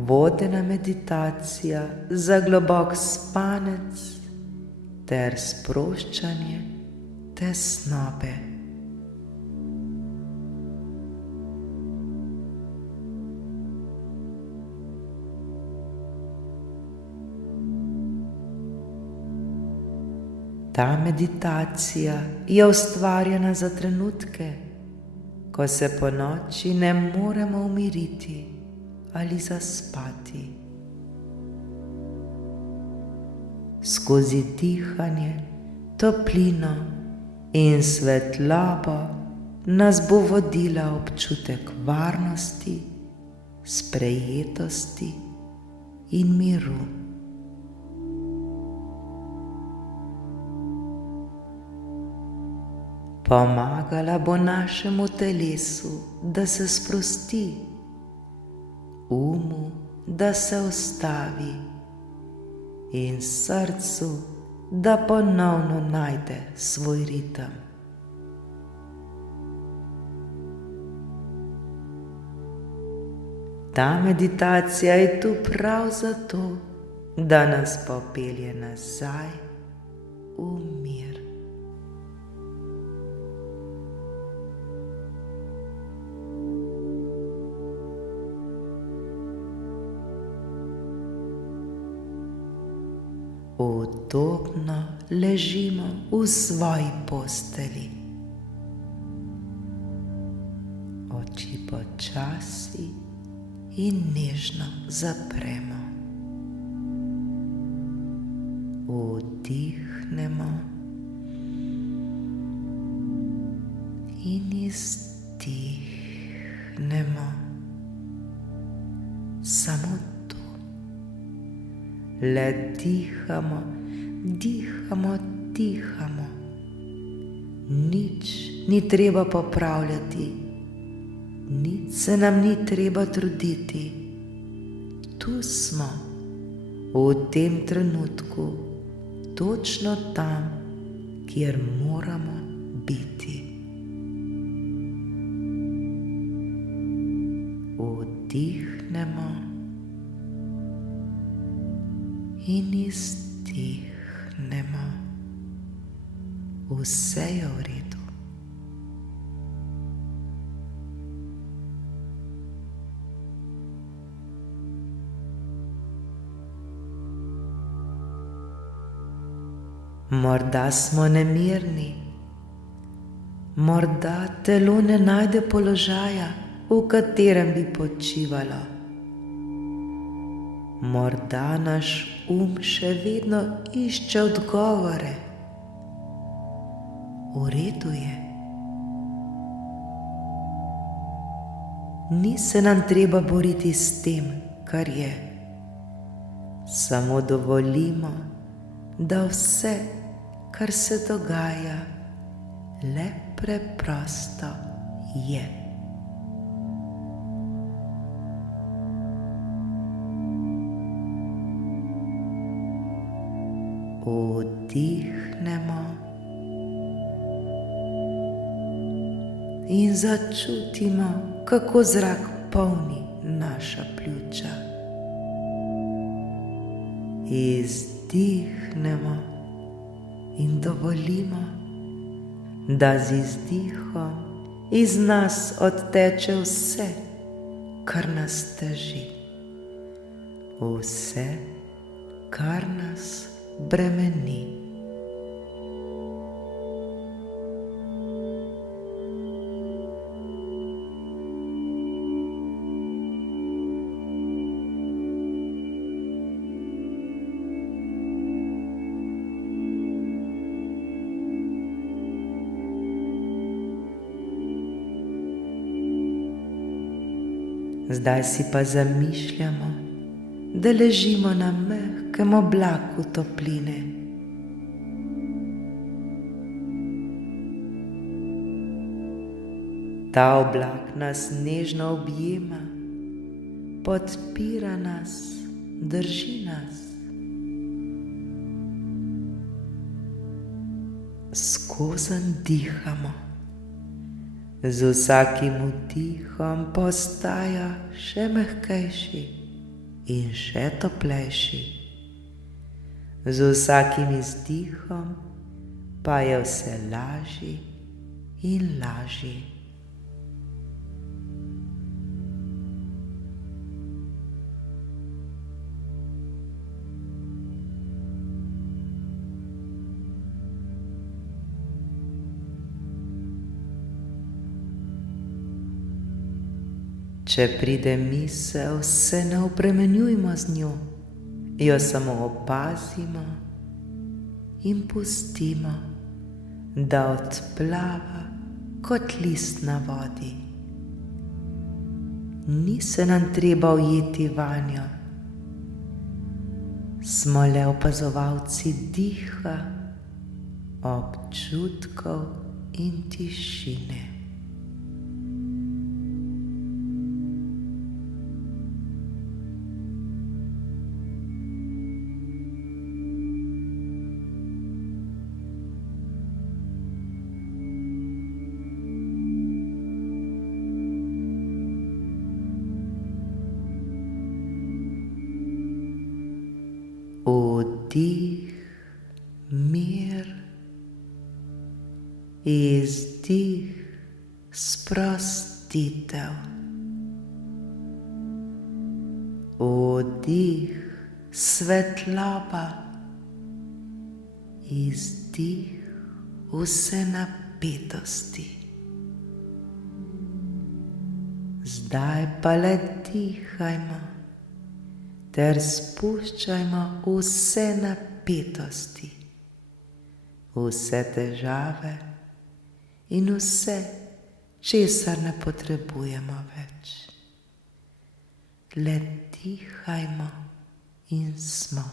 vodena meditacija za globok spanec ter sproščanje tesnobe. Ta meditacija je ustvarjena za trenutke, ko se ponoči ne moremo umiriti ali zaspati. Skozi dihanje, toplino in svetlobo nas bo vodila občutek varnosti, sprejetosti in miru. Pomagala bo našemu telesu, da se sprosti, umu, da se ustavi in srcu, da ponovno najde svoj ritem. Ta meditacija je tu prav zato, da nas popelje nazaj v mir. Udobno ležimo v svoji postelji. Oči počasi in nežno zapremo. Vdihnemo in izdihnemo. Samo to. Le dihamo, dihamo, dihamo. Nič ni treba popravljati, nič se nam ni treba truditi. Tu smo, v tem trenutku, točno tam, kjer moramo biti. Vdihnemo in izdihnemo. Vse je v redu. Morda smo nemirni, morda telo ne najde položaja, v katerem bi počivalo. Morda naš še vedno išče odgovore. V redu je. Ni se nam treba boriti s tem, kar je. Samo dovolimo, da vse, kar se dogaja, le preprosto je. Vdihnemo in začutimo, kako zrak polni naša pljuča. Izdihnemo in dovolimo, da z izdihom iz nas odteče vse, kar nas teži, vse, kar nas bremeni. Zdaj si pa zamišljamo, da ležimo na mehkem oblaku topline. Ta oblak nas nežno objema, podpira nas, drži nas. Skozenj dihamo. Z vsakim vdihom postaja še mehkejši, in še toplejši. Z vsakim izdihom pa je vse lažji in lažji. Če pride misel, se ne obremenjujmo z njo, jo samo opazimo in pustimo, da odplava kot list na vodi. Ni se nam treba ujeti vanjo, smo le opazovalci diha, občutkov in tišine. Vdih, mir, izdih, sprostitev. Vdih, svetloba, izdih, vse napetosti. Zdaj pa le dihajmo ter spuščajmo vse napetosti, vse težave in vse, česar ne potrebujemo več. Le dihajmo in smo.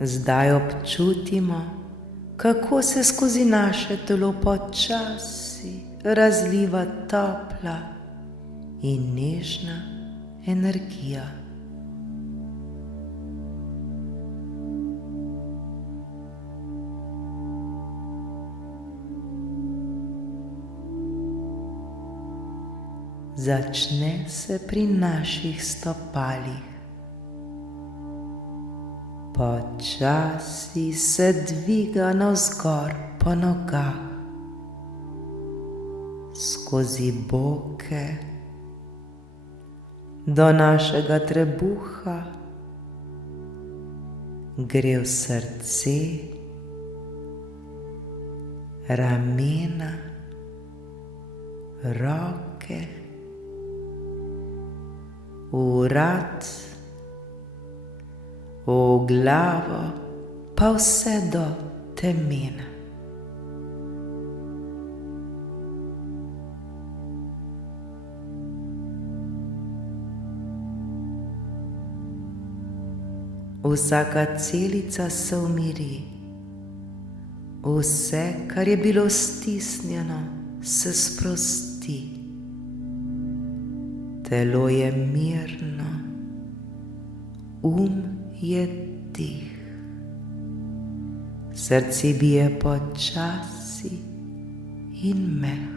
Zdaj občutimo, kako se skozi naše telo počasi razliva topla in nežna energija. Začne se pri naših stopalih. Počasi se dviga navzgor po nogah, skozi boke, do našega trebuha, gre v srce, ramena, roke, vrat, v glavo, pa vse do temena. Vsaka celica se umiri, vse, kar je bilo stisnjeno, se sprosti. Telo je mirno, je tih, srce bije počasi in mehko.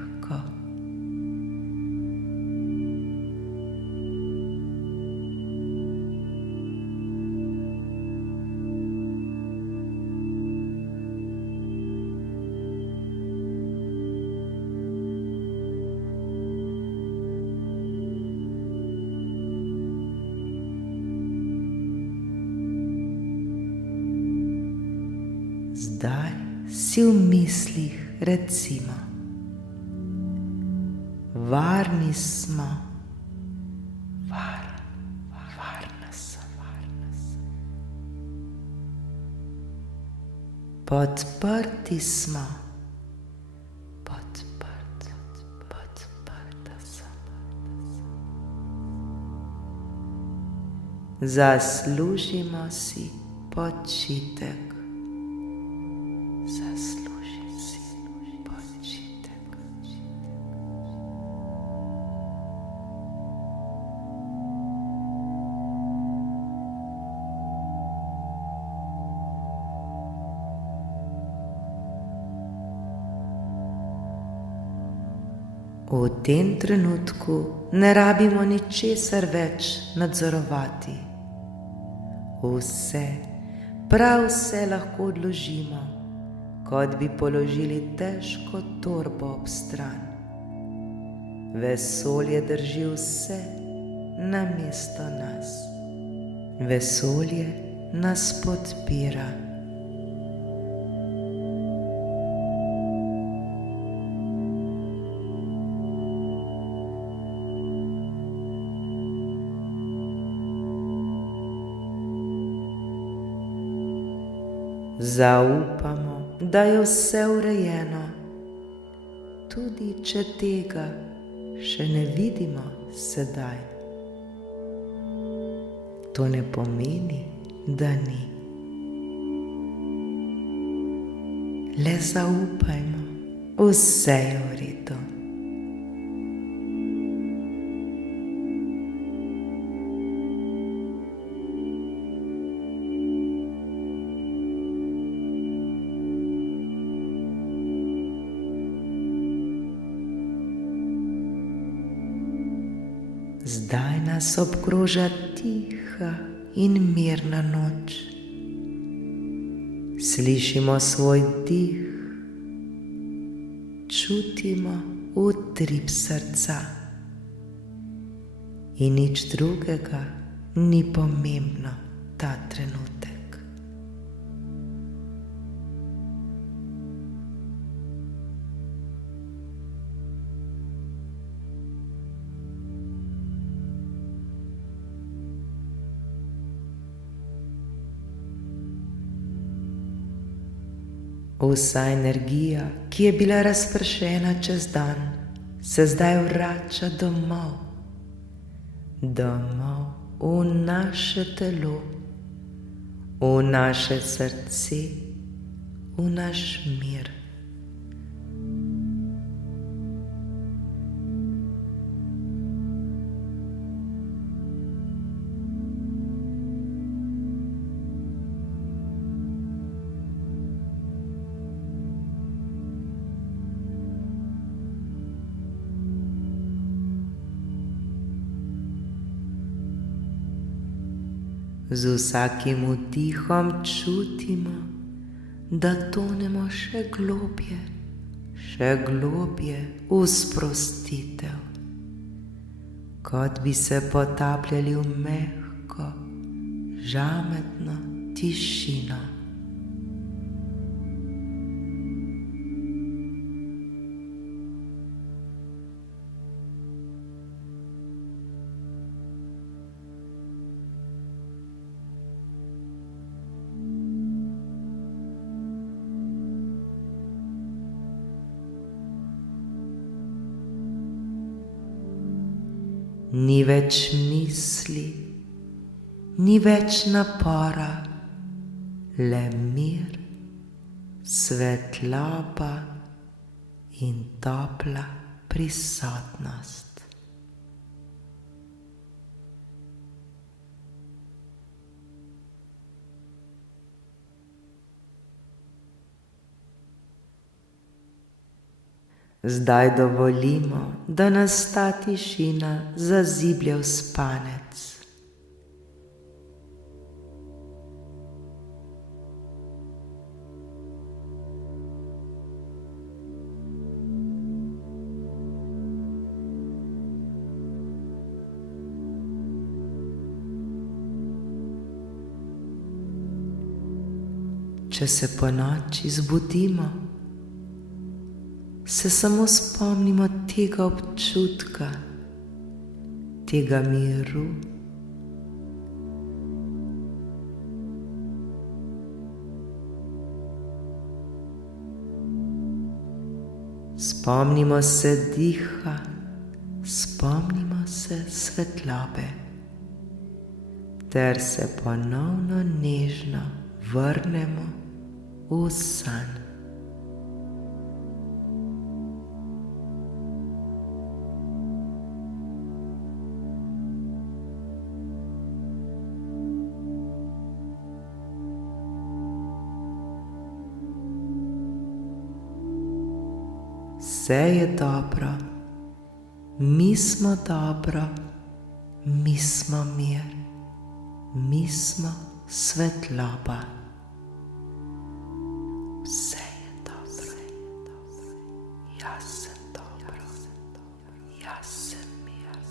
Zdaj si v mislih recimo: varni smo, varna sem. Podprti smo, podprta sem. Zaslužimo si počitek. V tem trenutku ne rabimo ničesar več nadzorovati. Vse, prav vse lahko odložimo, kot bi položili težko torbo ob stran. Vesolje drži vse namesto nas. Vesolje nas podpira. Zaupamo, da je vse urejeno, tudi če tega še ne vidimo sedaj. To ne pomeni, da ni. Le zaupajmo, vse je v redu. Zdaj nas obkroža tiha in mirna noč. Slišimo svoj dih, čutimo utrip srca. In nič drugega ni pomembno ta trenutek. Vsa energija, ki je bila razpršena čez dan, se zdaj vrača domov. Domov v naše telo, v naše srce, v naš mir. Z vsakim vdihom čutimo, da tonemo še globje v sprostitev, kot bi se potapljali v mehko, žametno tišino. Ni več misli, ni več napora, le mir, svetloba in topla prisotnost. Zdaj dovolimo, da nas ta tišina zaziblje v spanec. Če se ponoči zbudimo, se samo spomnimo tega občutka, tega miru. Spomnimo se diha, spomnimo se svetlobe, ter se ponovno nežno vrnemo v san. Vse je dobro, mi smo dobro, mi smo mir, mi smo svetloba. Vse je dobro, jaz sem dobro, jaz sem mir,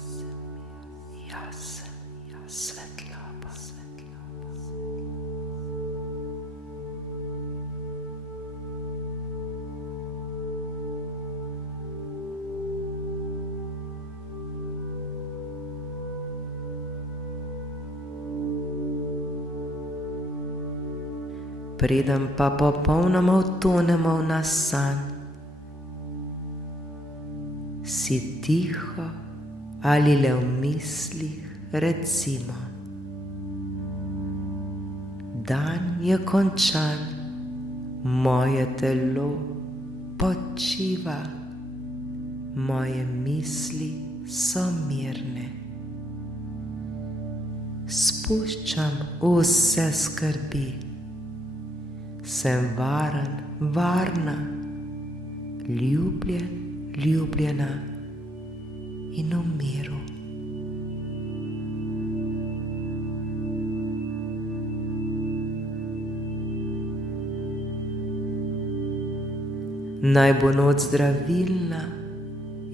jaz sem svetloba. Preden pa popolnoma utonemo v naš san, si tiho ali le v mislih recimo: dan je končan, moje telo počiva, moje misli so mirne. Spuščam vse skrbi, sem varen, varna, ljubljen, ljubljena in v miru. Naj bo noč zdravilna,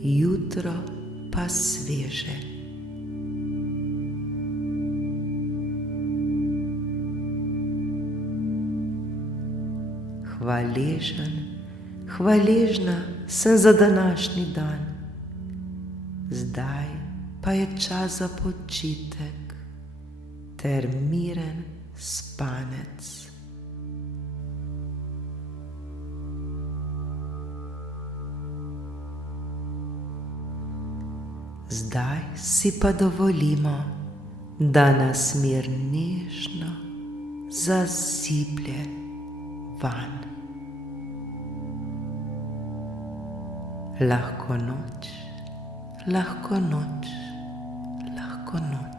jutro pa sveže. Hvaležen, hvaležna sem za današnji dan, zdaj pa je čas za počitek ter miren spanec. Zdaj si pa dovolimo, da nas mir nežno zaziblje van. Lahko noč, lahko noč, lahko noč.